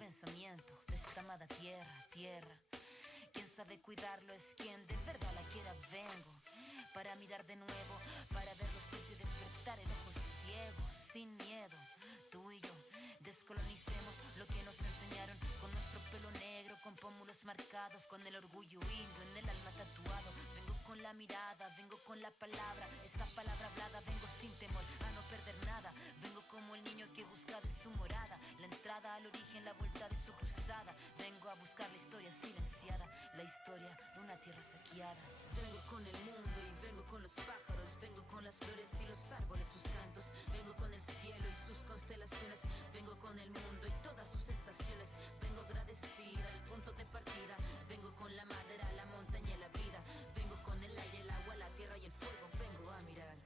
pensamiento de esta amada tierra. Quien sabe cuidarlo es quien de verdad la quiera. Vengo para mirar de nuevo, para ver lo cierto y despertar el ojo ciego, sin miedo. Tú y yo descolonicemos lo que nos enseñaron, con nuestro pelo negro, con pómulos marcados, con el orgullo indio en el alma tatuado. Vengo con la mirada, vengo con la palabra, esa palabra hablada. Vengo sin temor a no perder nada. Vengo como el niño que busca de su morada, la entrada al origen, la vuelta de su cruzada. Vengo a buscar la historia silenciada, la historia de una tierra saqueada. Vengo con el mundo y vengo con los pájaros, vengo con las flores y los árboles, sus cantos. Vengo con el cielo y sus constelaciones, vengo con el mundo y todas sus estaciones. Vengo agradecida, el punto de partida. Vengo con la madera, la montaña y la vida. Vengo con el aire, el agua, la tierra y el fuego. Vengo a mirar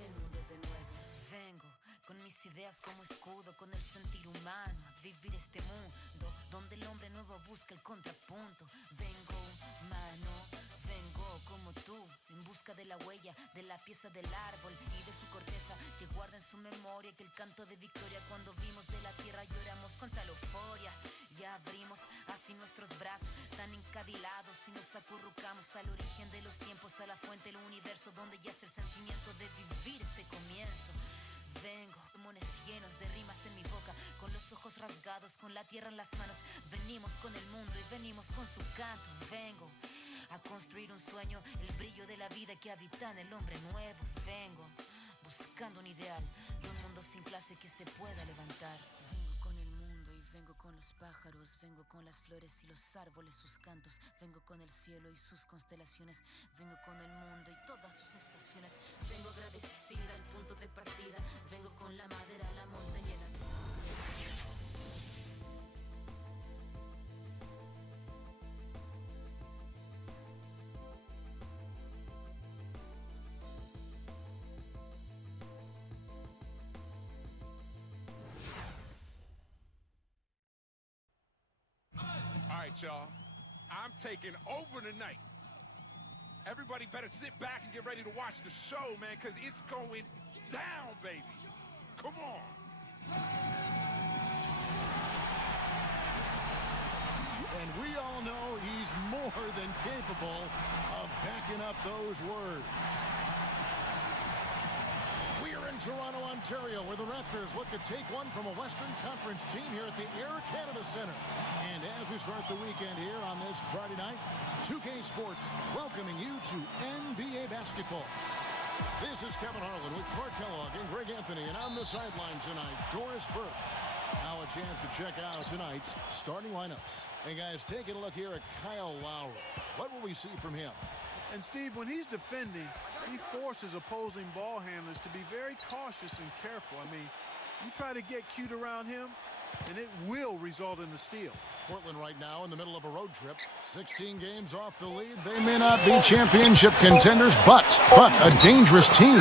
el mundo de nuevo. Vengo con mis ideas como escudo, con el sentir humano, a vivir este mundo donde el hombre nuevo busca el contrapunto. Vengo humano, vengo como tú, en busca de la huella, de la pieza del árbol y de su corteza, que guarda en su memoria que el canto de victoria cuando vimos de la tierra lloramos con tal euforia. Y abrimos así nuestros brazos tan encadilados y nos acurrucamos al origen de los tiempos, a la fuente del universo donde yace el sentimiento de vivir este comienzo. Vengo, pulmones llenos de rimas en mi boca, con los ojos rasgados, con la tierra en las manos. Venimos con el mundo y venimos con su canto. Vengo a construir un sueño, el brillo de la vida que habita en el hombre nuevo. Vengo buscando un ideal de un mundo sin clase que se pueda levantar. Vengo con el mundo y vengo con los pájaros, vengo con las flores y los árboles, sus cantos. Vengo con el cielo y sus constelaciones, vengo con el mundo y todas sus estaciones. Vengo agradecida, el punto de partida. Vengo con la madera, la montaña y la vida. All right, y'all. I'm taking over tonight. Everybody better sit back and get ready to watch the show, man, because it's going down, baby. Come on. And we all know he's more than capable of backing up those words. We're in Toronto, Ontario, where the Raptors look to take one from a Western Conference team here at the Air Canada Centre. And as we start the weekend here on this Friday night, 2K Sports welcoming you to NBA basketball. This is Kevin Harlan with Clark Kellogg and Greg Anthony, and on the sideline tonight, Doris Burke. Now a chance to check out tonight's starting lineups. Hey guys, taking a look here at Kyle Lowry. What will we see from him? And Steve, when he's defending, he forces opposing ball handlers to be very cautious and careful. I mean, you try to get cute around him, and it will result in a steal. Portland right now in the middle of a road trip. 16 games off the lead. They may not be championship contenders, but a dangerous team.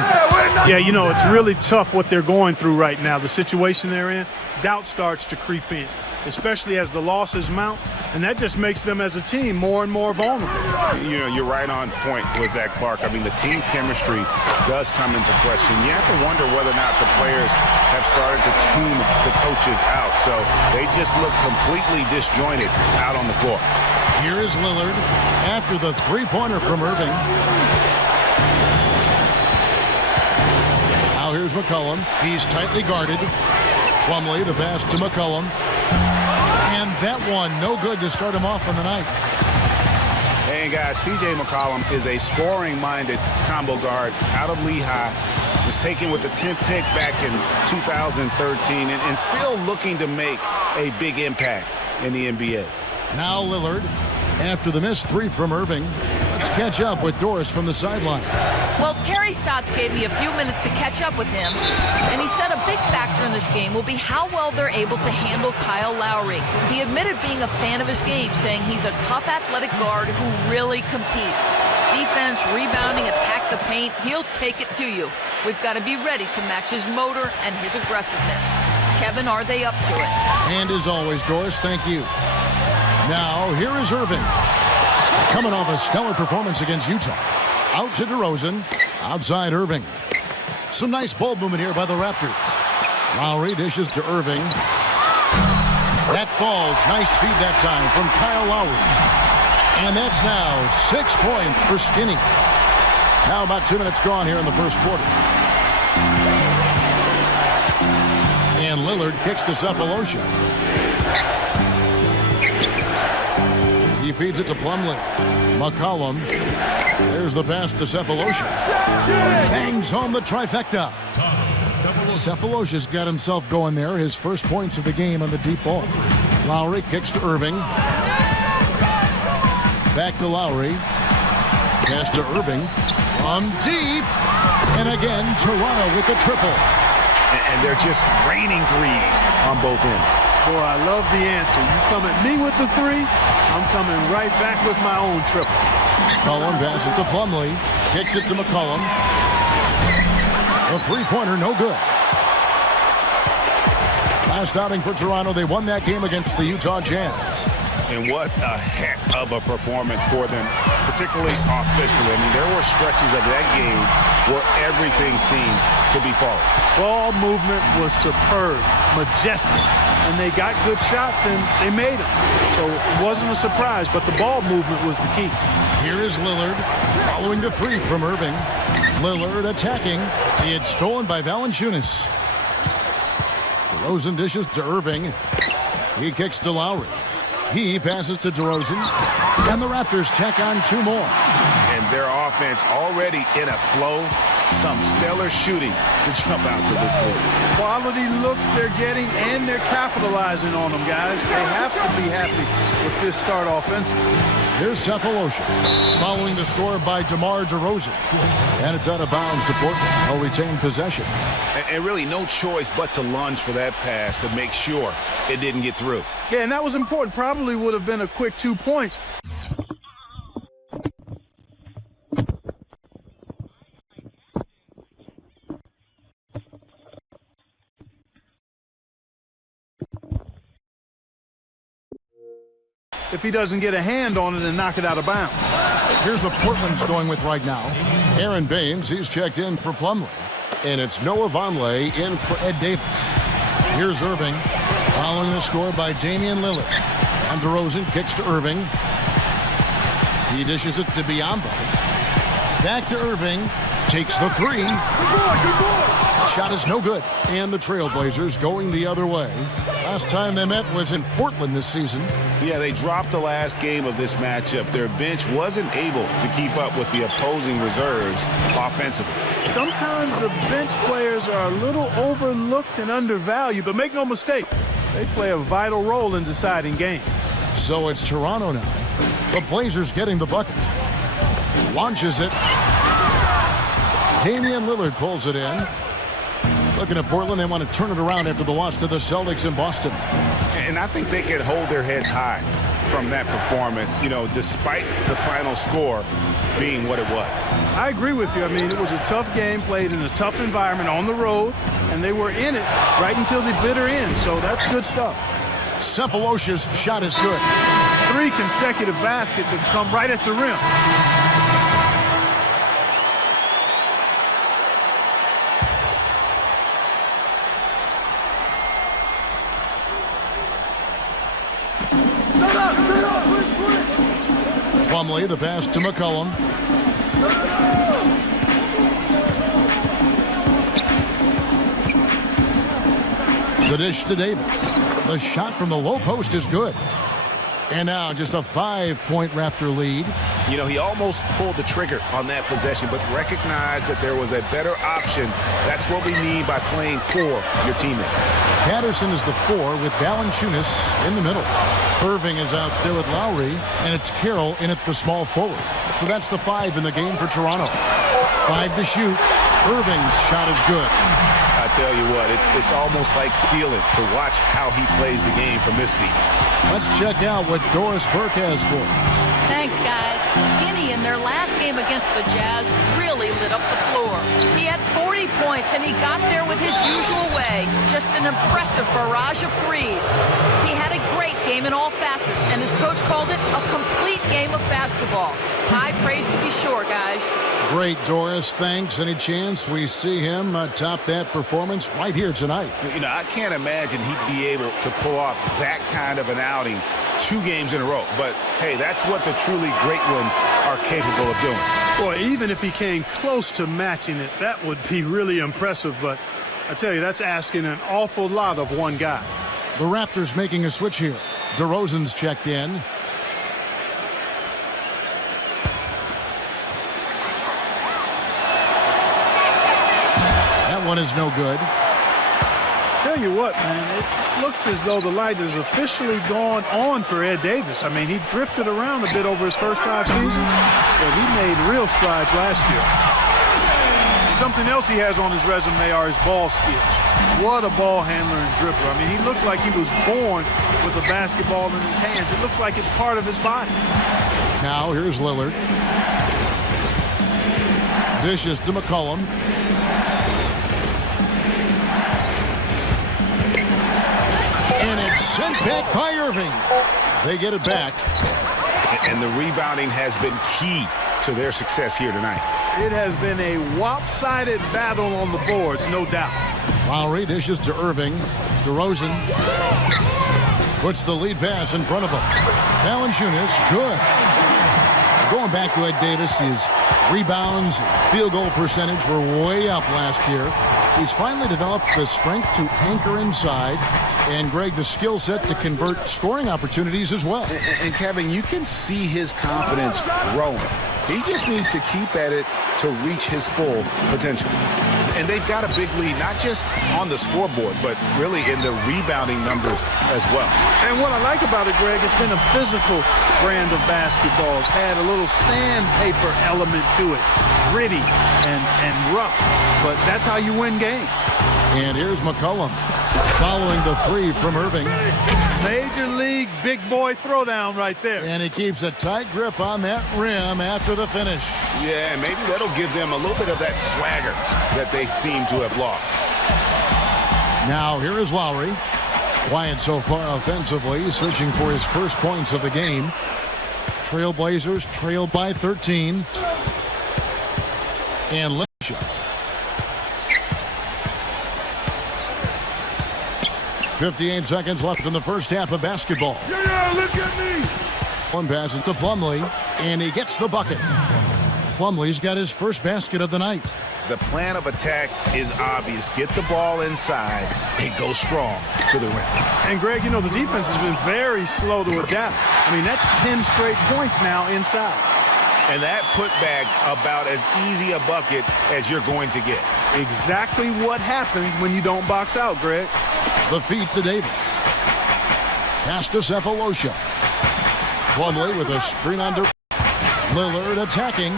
Yeah, you know, it's really tough what they're going through right now. The situation they're in, doubt starts to creep in, especially as the losses mount, and that just makes them as a team more and more vulnerable. You know, you're right on point with that, Clark. I mean, the team chemistry does come into question. You have to wonder whether or not the players have started to tune the coaches out. So they just look completely disjointed out on the floor. Here is Lillard after the three-pointer from Irving. Now here's McCollum. He's tightly guarded. Plumlee, the pass to McCollum. And that one, no good to start him off on the night. And guys, C.J. McCollum is a scoring-minded combo guard out of Lehigh. Was taken with the 10th pick back in 2013 and still looking to make a big impact in the NBA. Now Lillard after the missed three from Irving. Let's catch up with Doris from the sideline. Well, Terry Stotts gave me a few minutes to catch up with him, and he said a big factor in this game will be how well they're able to handle Kyle Lowry. He admitted being a fan of his game, saying he's a tough athletic guard who really competes. Defense, rebounding, attack the paint, he'll take it to you. We've got to be ready to match his motor and his aggressiveness. Kevin, are they up to it? And as always, Doris, thank you. Now, here is Irving. Coming off a stellar performance against Utah. Out to DeRozan. Outside Irving. Some nice ball movement here by the Raptors. Lowry dishes to Irving. That falls. Nice feed that time from Kyle Lowry. And that's now 6 points for Skinny. Now about 2 minutes gone here in the first quarter. And Lillard kicks to Cephalosha. He feeds it to Plumlee. McCollum. There's the pass to Cephalosha. Bangs home the trifecta. Cephalosha's got himself going there. His first points of the game on the deep ball. Lowry kicks to Irving. Back to Lowry. Pass to Irving. From deep. And again, Toronto with the triple. And they're just raining threes on both ends. Boy, I love the answer. You come at me with the three, I'm coming right back with my own triple. McCollum passes to Plumlee. Kicks it to McCollum. A three-pointer, no good. Last outing for Toronto. They won that game against the Utah Jazz. And what a heck of a performance for them, particularly offensively. I mean, there were stretches of that game where everything seemed to be falling. Ball movement was superb, majestic, and they got good shots and they made them. So it wasn't a surprise, but the ball movement was the key. Here is Lillard following the three from Irving. Lillard attacking. He had stolen by Valanciunas. DeRozan dishes to Irving. He kicks to Lowry. He passes to DeRozan. And the Raptors tack on 2 more. And their offense already in a flow. Some stellar shooting to jump out to this league. Quality looks they're getting, and they're capitalizing on them, guys. They have to be happy with this start offensively. Here's Cephalosha following the score by DeMar DeRozan. And it's out of bounds to Portland. They'll retain possession. And really no choice but to lunge for that pass to make sure it didn't get through. Yeah, and that was important. Probably would have been a quick 2 points. If he doesn't get a hand on it and knock it out of bounds. Here's what Portland's going with right now. Aaron Baines, he's checked in for Plumlee. And it's Noah Vonleh in for Ed Davis. Here's Irving following the score by Damian Lillard. And DeRozan kicks to Irving. He dishes it to Biyombo. Back to Irving. Takes the three. Shot is no good. And the Trailblazers going the other way. Last time they met was in Portland this season. Yeah, they dropped the last game of this matchup. Their bench wasn't able to keep up with the opposing reserves offensively. Sometimes the bench players are a little overlooked and undervalued, but make no mistake, they play a vital role in deciding games. So it's Toronto now. The Blazers getting the bucket. Launches it. Damian Lillard pulls it in. Looking at Portland, they want to turn it around after the loss to the Celtics in Boston. And I think they can hold their heads high from that performance, you know, despite the final score being what it was. I agree with you. I mean, it was a tough game, played in a tough environment on the road, and they were in it right until the bitter end, so that's good stuff. Cephalosha's shot is good. 3 consecutive baskets have come right at the rim. Plumlee, the pass to McCollum. The dish to Davis. The shot from the low post is good. And now just a 5-point Raptor lead. You know, he almost pulled the trigger on that possession, but recognized that there was a better option. That's what we mean by playing for your teammates. Patterson is the 4 with Valanciunas in the middle. Irving is out there with Lowry, and it's Carroll in at the small forward. So that's the 5 in the game for Toronto. 5 to shoot. Irving's shot is good. I tell you what, it's almost like stealing to watch how he plays the game from this seat. Let's check out what Doris Burke has for us. Thanks, guys. Skinny in their last game against the Jazz really lit up the floor. He had 40 points, and he got there with his usual way. Just an impressive barrage of threes. He had a great game in all facets, and his coach called it a complete game of basketball. High praise to be sure, guys. Great, Doris. Thanks. Any chance we see him top that performance right here tonight? You know, I can't imagine he'd be able to pull off that kind of an outing 2 games in a row. But, hey, that's what the truly great ones are capable of doing. Boy, even if he came close to matching it, that would be really impressive. But I tell you, that's asking an awful lot of one guy. The Raptors making a switch here. DeRozan's checked in. That one is no good. Tell you what, man, it looks as though the light has officially gone on for Ed Davis. I mean, he drifted around a bit over his first 5 seasons, but he made real strides last year. Something else he has on his resume are his ball skills. What a ball handler and dribbler. I mean, he looks like he was born with a basketball in his hands. It looks like it's part of his body. Now here's Lillard. Dishes to McCollum. And it's sent back by Irving. They get it back. And the rebounding has been key to their success here tonight. It has been a lopsided battle on the boards, no doubt. Lowry dishes to Irving. DeRozan puts the lead pass in front of him. Valanciunas, good. Going back to Ed Davis, his rebounds, field goal percentage were way up last year. He's finally developed the strength to anchor inside, and Greg, the skill set to convert scoring opportunities as well. And Kevin, you can see his confidence growing. He just needs to keep at it to reach his full potential. And they've got a big lead, not just on the scoreboard, but really in the rebounding numbers as well. And what I like about it, Greg, it's been a physical brand of basketball. It's had a little sandpaper element to it, gritty and rough, but that's how you win games. And here's McCollum following the 3 from Irving. Major league big boy throwdown right there. And he keeps a tight grip on that rim after the finish. Yeah, and maybe that'll give them a little bit of that swagger that they seem to have lost. Now here is Lowry. Quiet so far offensively, searching for his first points of the game. Trailblazers trailed by 13. And Lisha. 58 seconds left in the first half of basketball. Yeah, look at me. One pass it to Plumlee, and he gets the bucket. Plumlee's got his first basket of the night. The plan of attack is obvious. Get the ball inside and go strong to the rim. And, Greg, you know, the defense has been very slow to adapt. I mean, that's 10 straight points now inside. And that putback about as easy a bucket as you're going to get. Exactly what happens when you don't box out, Greg. The feed to Davis. Pass to Cephalosha. Plumlee with a screen under. Lillard attacking.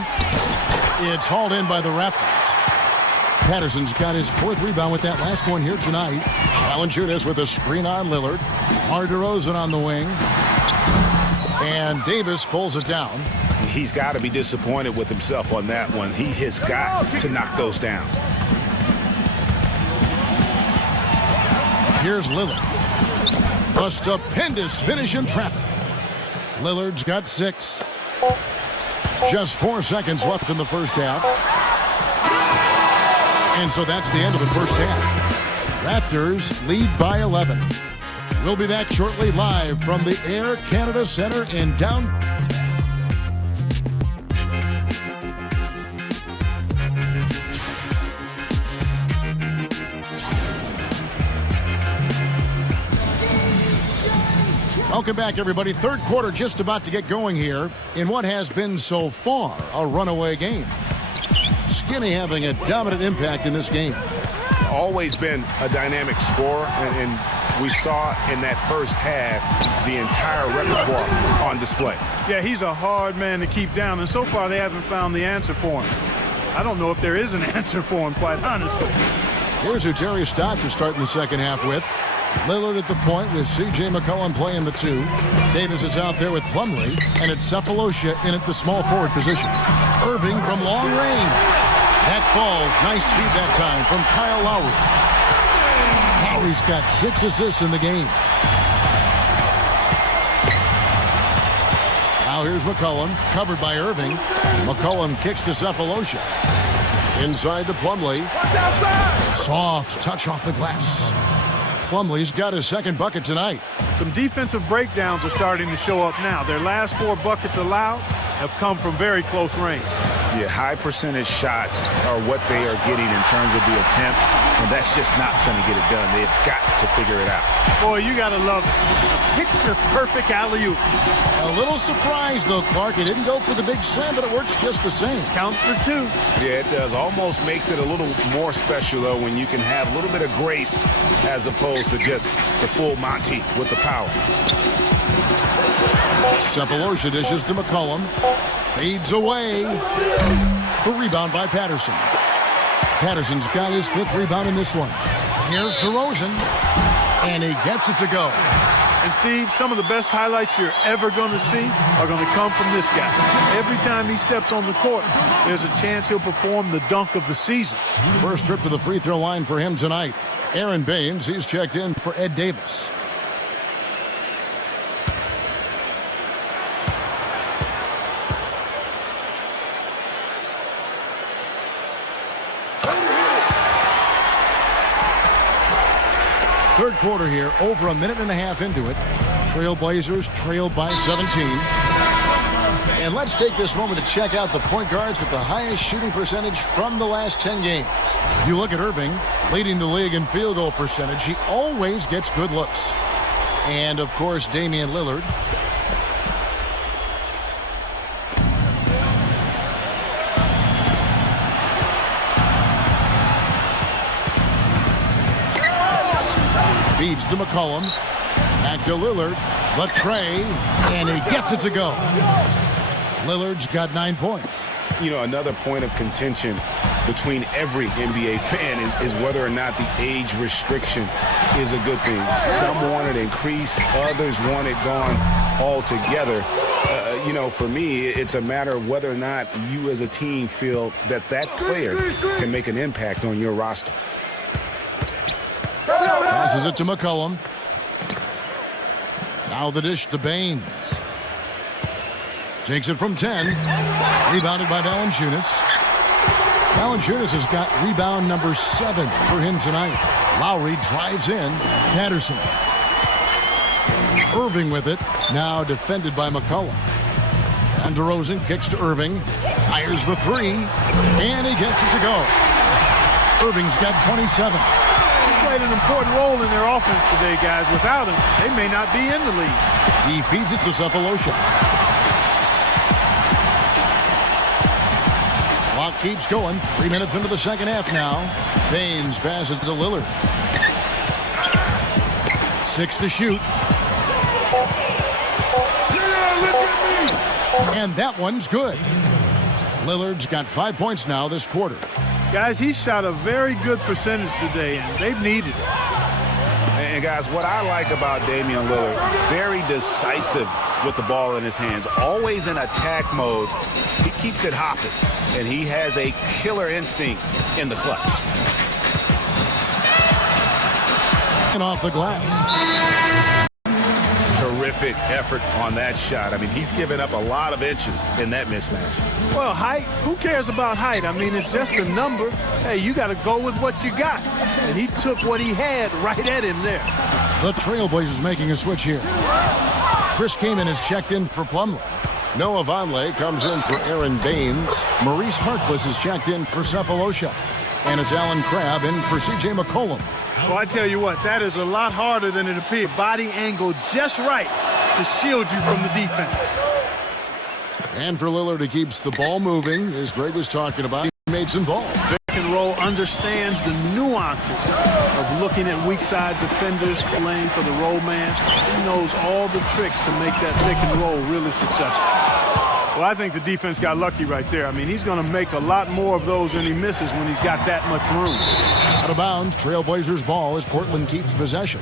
It's hauled in by the Raptors. Patterson's got his 4th rebound with that last one here tonight. Valanciunas with a screen on Lillard. DeRozan on the wing. And Davis pulls it down. He's got to be disappointed with himself on that one. He has got to knock those down. Here's Lillard. A stupendous finish in traffic. Lillard's got 6. Just 4 seconds left in the first half. And so that's the end of the first half. Raptors lead by 11. We'll be back shortly live from the Air Canada Center in downtown. Welcome back, everybody. Third quarter just about to get going here in what has been so far a runaway game. Skinny having a dominant impact in this game. Always been a dynamic scorer, and we saw in that first half the entire repertoire on display. Yeah, he's a hard man to keep down, and so far they haven't found the answer for him. I don't know if there is an answer for him, quite honestly. Here's who Terry Stotts is starting the second half with. Lillard at the point with C.J. McCollum playing the 2. Davis is out there with Plumlee, and it's Cephalosha in at the small forward position. Irving from long range. That falls. Nice feed that time from Kyle Lowry. Lowry's got 6 assists in the game. Now here's McCollum, covered by Irving. McCollum kicks to Cephalosha. Inside to Plumlee. Soft touch off the glass. Plumlee's got his second bucket tonight. Some defensive breakdowns are starting to show up now. Their last 4 buckets allowed have come from very close range. Yeah, high percentage shots are what they are getting in terms of the attempts, and that's just not going to get it done. They've got to figure it out. Boy, you got to love it. A picture-perfect alley-oop. A little surprise, though, Clark. It didn't go for the big slam, but it works just the same. Counts for 2. Yeah, it does. Almost makes it a little more special, though, when you can have a little bit of grace as opposed to just the full Monty with the power. Cephalosha dishes to McCollum. Fades away. The rebound by Patterson. Patterson's got his 5th rebound in this one. Here's DeRozan. And he gets it to go. And, Steve, some of the best highlights you're ever going to see are going to come from this guy. Every time he steps on the court, there's a chance he'll perform the dunk of the season. First trip to the free throw line for him tonight. Aaron Baines, he's checked in for Ed Davis. Third quarter here, over a minute and a half into it. Trailblazers trailed by 17. And let's take this moment to check out the point guards with the highest shooting percentage from the last 10 games. You look at Irving, leading the league in field goal percentage. He always gets good looks. And, of course, Damian Lillard. Feeds to McCollum. Back to Lillard. The tray. And he gets it to go. Lillard's got 9 points. You know, another point of contention between every NBA fan is whether or not the age restriction is a good thing. Some want it increased. Others want it gone altogether. You know, for me, it's a matter of whether or not you as a team feel that that player can make an impact on your roster. Passes it to McCollum. Now the dish to Baines. Takes it from 10. Rebounded by Valanciunas. Valanciunas has got rebound number 7 for him tonight. Lowry drives in. Patterson. Irving with it. Now defended by McCollum. And DeRozan kicks to Irving. Fires the 3. And he gets it to go. Irving's got 27. Played an important role in their offense today, guys. Without him, they may not be in the league. He feeds it to Cephalosha. Clock keeps going. 3 minutes into the second half now. Baines passes to Lillard. 6 to shoot. And that one's good. Lillard's got 5 points now this quarter. Guys, he shot a very good percentage today, and they've needed it. And, guys, what I like about Damian Lillard, very decisive with the ball in his hands. Always in attack mode. He keeps it hopping, and he has a killer instinct in the clutch. And off the glass. Terrific effort on that shot. I mean, he's given up a lot of inches in that mismatch. Well, height, who cares about height? I mean, it's just a number. Hey, you got to go with what you got. And he took what he had right at him there. The Trailblazers making a switch here. Chris Kaman is checked in for Plumlee. Noah Vonleh comes in for Aaron Baines. Maurice Harkless is checked in for Cephalosha. And it's Alan Crabb in for C.J. McCollum. Well, I tell you what, that is a lot harder than it appears. Body angle just right to shield you from the defense. And for Lillard, he keeps the ball moving, as Greg was talking about. He made some ball. Pick and roll understands the nuances of looking at weak side defenders playing for the roll man. He knows all the tricks to make that pick and roll really successful. Well, I think the defense got lucky right there. I mean, he's going to make a lot more of those than he misses when he's got that much room. Out of bounds, Trailblazers ball as Portland keeps possession.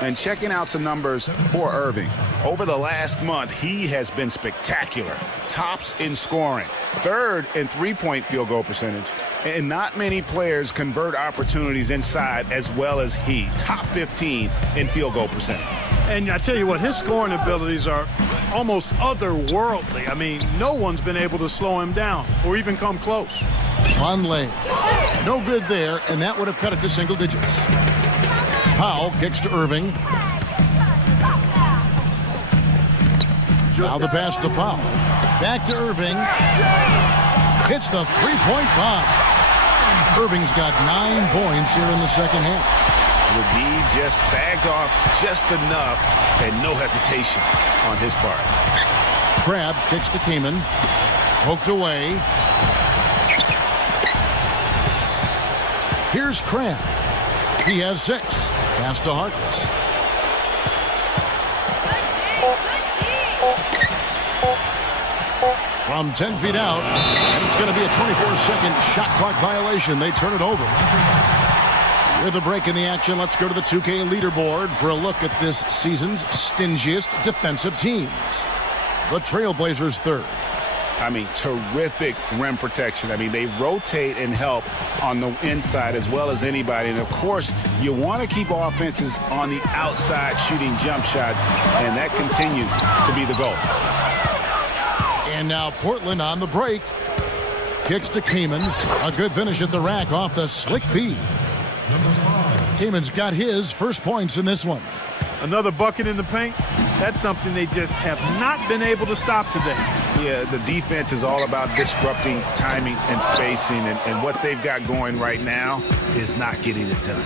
And checking out some numbers for Irving. Over the last month, he has been spectacular. Tops in scoring. 3rd in three-point field goal percentage. And not many players convert opportunities inside as well as he. Top 15 in field goal percentage. And I tell you what, his scoring abilities are almost otherworldly. I mean, no one's been able to slow him down or even come close. Vonleh, no good there, and that would have cut it to single digits. Powell kicks to Irving. Now the pass to Powell. Back to Irving. Hits the three-point bomb. Irving's got 9 points here in the second half. McGee just sagged off just enough and no hesitation on his part. Crabbe kicks to Kaman. Poked away. Here's Crabbe. He has 6. Pass to Harkless. From 10 feet out, and it's going to be a 24-second shot clock violation. They turn it over. With a break in the action, let's go to the 2K leaderboard for a look at this season's stingiest defensive teams. The Trailblazers third. I mean, terrific rim protection. I mean, they rotate and help on the inside as well as anybody. And, of course, you want to keep offenses on the outside shooting jump shots, and that continues to be the goal. And now Portland on the break. Kicks to Kaman. A good finish at the rack off the slick feed. Kaman's got his first points in this one. Another bucket in the paint. That's something they just have not been able to stop today. Yeah, the defense is all about disrupting timing and spacing, and what they've got going right now is not getting it done.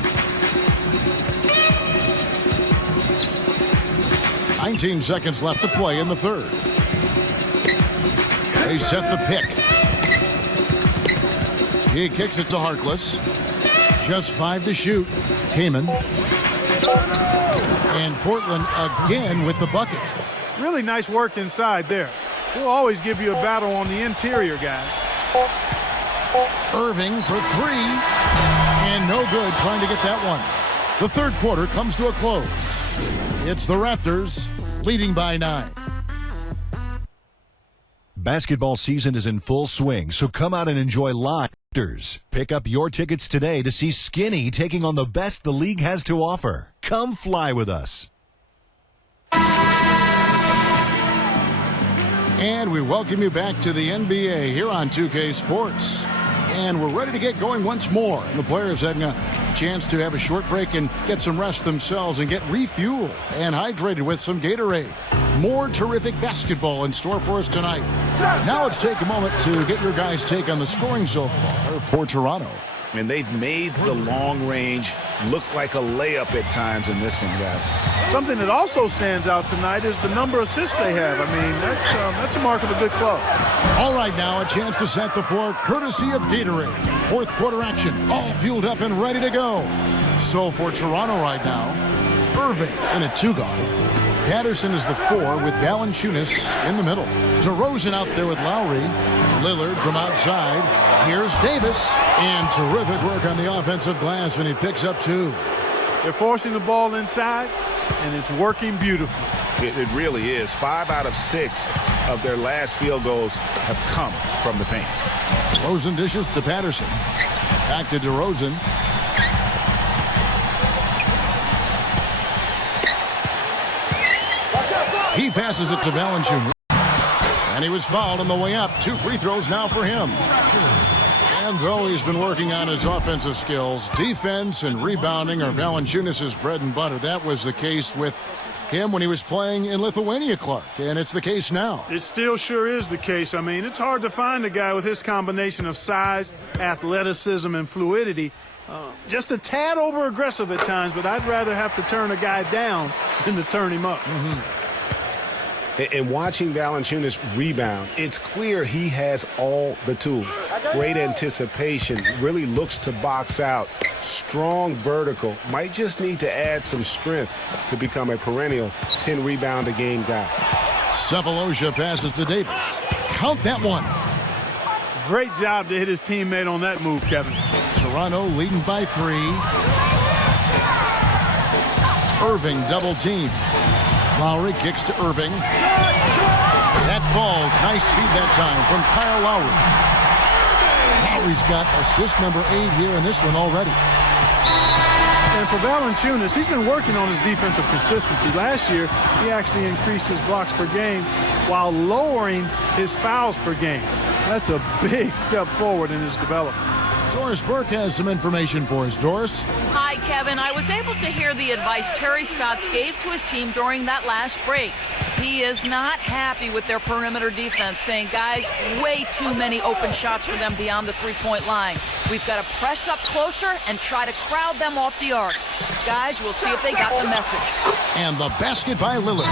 19 seconds left to play in the third. They set the pick. He kicks it to Harkless. Just 5 to shoot. Kaman. And Portland again with the bucket. Really nice work inside there. He'll always give you a battle on the interior, guys. Irving for 3. And no good trying to get that one. The third quarter comes to a close. It's the Raptors leading by 9. Basketball season is in full swing, so come out and enjoy live. Pick up your tickets today to see Skinny taking on the best the league has to offer. Come fly with us. And we welcome you back to the NBA here on 2K Sports. And we're ready to get going once more. And the players having a chance to have a short break and get some rest themselves and get refueled and hydrated with some Gatorade. More terrific basketball in store for us tonight. Now let's take a moment to get your guys' take on the scoring so far for Toronto. And they've made the long range look like a layup at times in this one, guys. Something that also stands out tonight is the number of assists they have. I mean, that's a mark of a good club. All right, now a chance to set the floor courtesy of Gatorade. Fourth quarter action, all fueled up and ready to go. So for Toronto right now, Irving in a 2-guard. Patterson is the 4 with Valanciunas in the middle. DeRozan out there with Lowry. Lillard from outside. Here's Davis. And terrific work on the offensive glass, and he picks up 2. They're forcing the ball inside, and it's working beautifully. It really is. 5 out of 6 of their last field goals have come from the paint. DeRozan dishes to Patterson. Back to DeRozan. He passes it to Valanciunas. And he was fouled on the way up. 2 free throws now for him. And though he's been working on his offensive skills, defense and rebounding are Valanciunas' bread and butter. That was the case with him when he was playing in Lithuania, Clark. And it's the case now. It still sure is the case. I mean, it's hard to find a guy with his combination of size, athleticism, and fluidity. Just a tad over-aggressive at times, but I'd rather have to turn a guy down than to turn him up. And watching Valanciunas rebound, it's clear he has all the tools. Great anticipation, really looks to box out. Strong vertical, might just need to add some strength to become a perennial 10-rebound-a-game guy. Sefolosha passes to Davis. Count that one. Great job to hit his teammate on that move, Kevin. Toronto leading by 3. Irving double team. Lowry kicks to Irving. That falls. Nice feed that time from Kyle Lowry. Lowry's got assist number 8 here in this one already. And And for Valanciunas, he's been working on his defensive consistency. Last year, he actually increased his blocks per game while lowering his fouls per game. That's a big step forward in his development. Doris Burke has some information for us. Doris? Hi, Kevin. I was able to hear the advice Terry Stotts gave to his team during that last break. He is not happy with their perimeter defense, saying, guys, way too many open shots for them beyond the three-point line. We've got to press up closer and try to crowd them off the arc. Guys, we'll see if they got the message. And the basket by Lillard.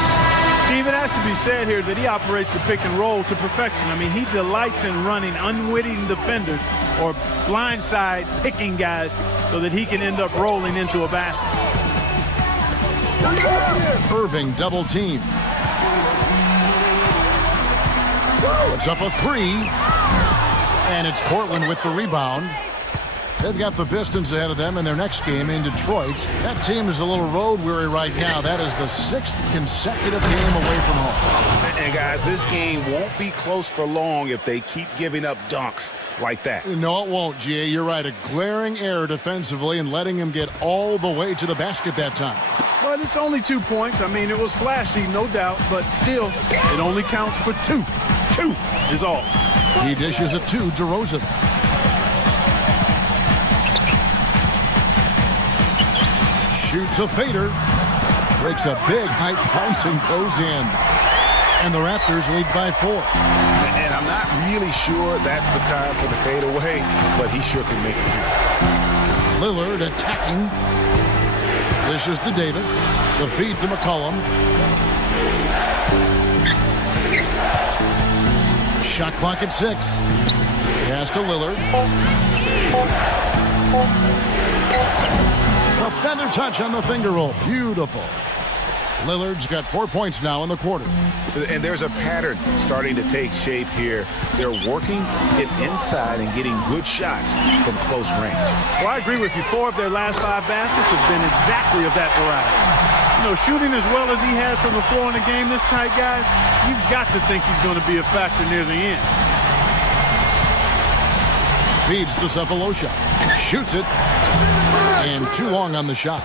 Steve, it has to be said here that he operates the pick and roll to perfection. I mean, he delights in running unwitting defenders or blindside picking guys so that he can end up rolling into a basket. Irving double team. Puts up a three. And it's Portland with the rebound. They've got the Pistons ahead of them in their next game in Detroit. That team is a little road weary right now. That is the 6th consecutive game away from home. And guys, this game won't be close for long if they keep giving up dunks like that. No, it won't, G.A. You're right. A glaring error defensively and letting him get all the way to the basket that time. But it's only 2 points. I mean, it was flashy, no doubt, but still, it only counts for 2. 2 is all. He dishes it to DeRozan. Shoots a fader. Breaks a big height bounce and goes in. And the Raptors lead by 4. And I'm not really sure that's the time for the fadeaway, but he sure can make it here. Lillard attacking. Dishes to Davis. The feed to McCollum. Shot clock at 6. Pass to Lillard. The feather touch on the finger roll. Beautiful. Lillard's got 4 points now in the quarter. And there's a pattern starting to take shape here. They're working it inside and getting good shots from close range. Well, I agree with you. 4 of their last 5 baskets have been exactly of that variety. You know, shooting as well as he has from the floor in the game, this tight guy, you've got to think he's going to be a factor near the end. Feeds to Cephalosha. Shoots it. And too long on the shot.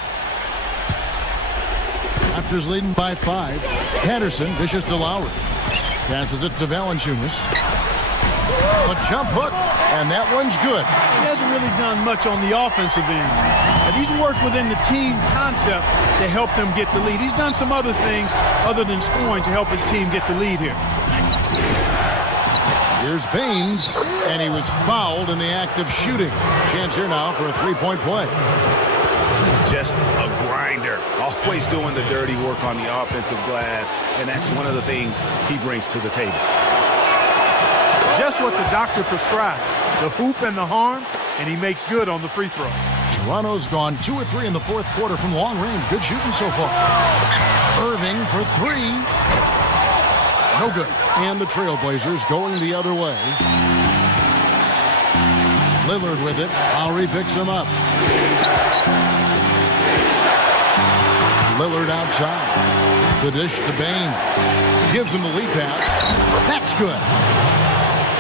Raptors leading by 5. Patterson dishes to Lowry. Passes it to Valanciunas. The jump hook, and that one's good. He hasn't really done much on the offensive end, but he's worked within the team concept to help them get the lead. He's done some other things other than scoring to help his team get the lead here. Here's Baines, and he was fouled in the act of shooting. Chance here now for a three-point play. Just a grinder, always doing the dirty work on the offensive glass, and that's one of the things he brings to the table. Just what the doctor prescribed, the hoop and the harm, and he makes good on the free throw. Toronto's gone 2 of 3 in the fourth quarter from long range. Good shooting so far. Irving for 3. No good. And the Trailblazers going the other way. Lillard with it. Lowry picks him up. Lillard outside. The dish to Baines. Gives him the lead pass. That's good.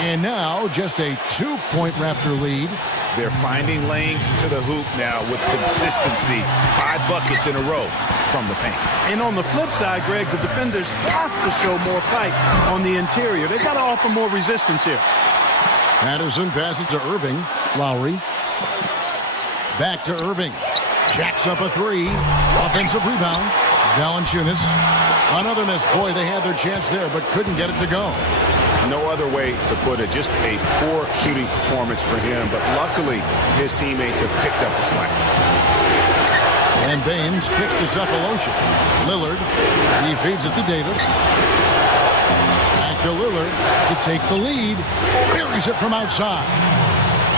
And now just a 2-point Raptor lead. They're finding lanes to the hoop now with consistency. 5 buckets in a row from the paint. And on the flip side, Greg, the defenders have to show more fight on the interior. They've got to offer more resistance here. Patterson passes to Irving. Lowry. Back to Irving. Jacks up a 3. Offensive rebound. Valanciunas. Another miss. Boy, they had their chance there, but couldn't get it to go. No other way to put it. Just a poor shooting performance for him, but luckily his teammates have picked up the slack. And Baines kicks to Cephalosha. Lillard. He feeds it to Davis. Back to Lillard to take the lead. Buries it from outside.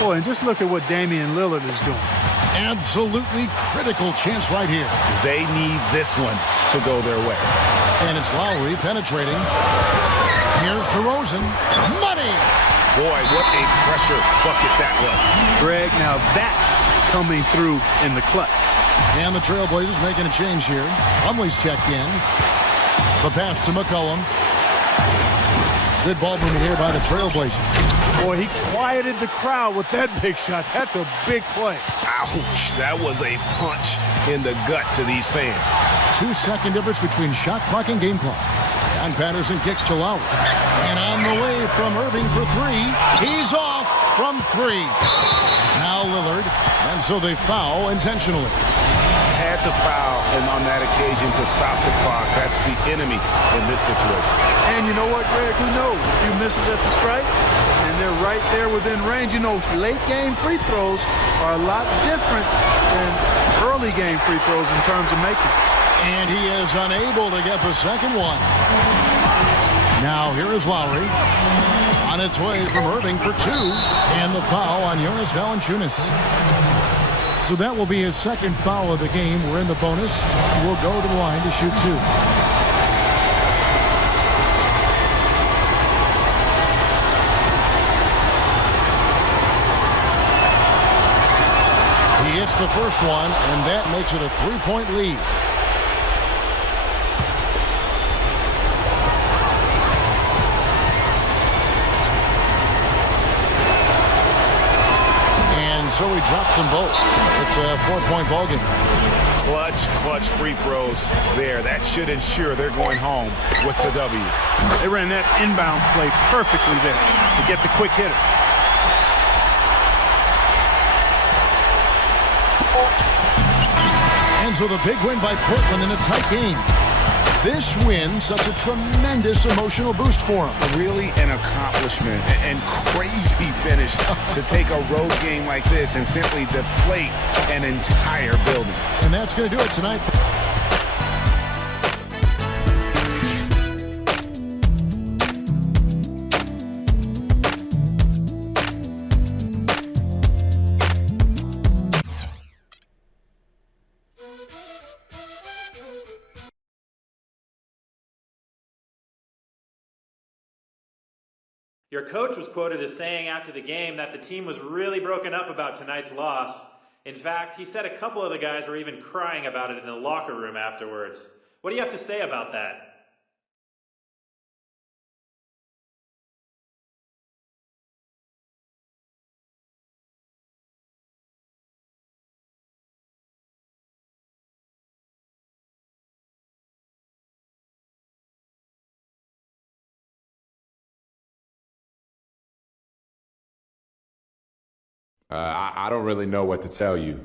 Boy, and just look at what Damian Lillard is doing. Absolutely critical chance right here. They need this one to go their way. And it's Lowry penetrating. Here's DeRozan. Money! Boy, what a pressure bucket that was. Greg, now that's coming through in the clutch. And the Trailblazers making a change here. Plumlee's checked in. The pass to McCollum. Good ball movement here by the Trailblazers. Boy, he quieted the crowd with that big shot. That's a big play. Ouch, that was a punch in the gut to these fans. 2-second difference between shot clock and game clock. John Patterson kicks to Lowry. And on the way from Irving for three. He's off from three. Now Lillard. And so they foul intentionally. Had to foul on that occasion to stop the clock. That's the enemy in this situation. And you know what, Greg? Who knows? A few misses at the stripe, and they're right there within range. You know, late game free throws are a lot different than early game free throws in terms of making. And he is unable to get the second one. Now here is Lowry. On its way from Irving for two. And the foul on Jonas Valanciunas. So that will be his second foul of the game. We're in the bonus. We'll go to the line to shoot two. He hits the first one, and that makes it a three-point lead. So he drops them both. It's a 4-point ball game. Clutch free throws there. That should ensure they're going home with the W. They ran that inbound play perfectly there to get the quick hitter. And so the big win by Portland in a tight game. This win, such a tremendous emotional boost for him. Really an accomplishment and crazy finish to take a road game like this and simply deflate an entire building. And that's going to do it tonight. Your coach was quoted as saying after the game that the team was really broken up about tonight's loss. In fact, he said a couple of the guys were even crying about it in the locker room afterwards. What do you have to say about that? I don't really know what to tell you.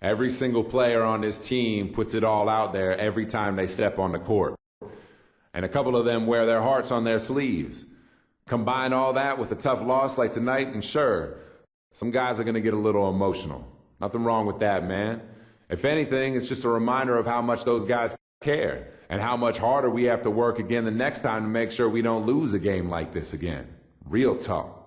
Every single player on this team puts it all out there every time they step on the court. And a couple of them wear their hearts on their sleeves. Combine all that with a tough loss like tonight, and sure, some guys are going to get a little emotional. Nothing wrong with that, man. If anything, it's just a reminder of how much those guys care and how much harder we have to work again the next time to make sure we don't lose a game like this again. Real talk.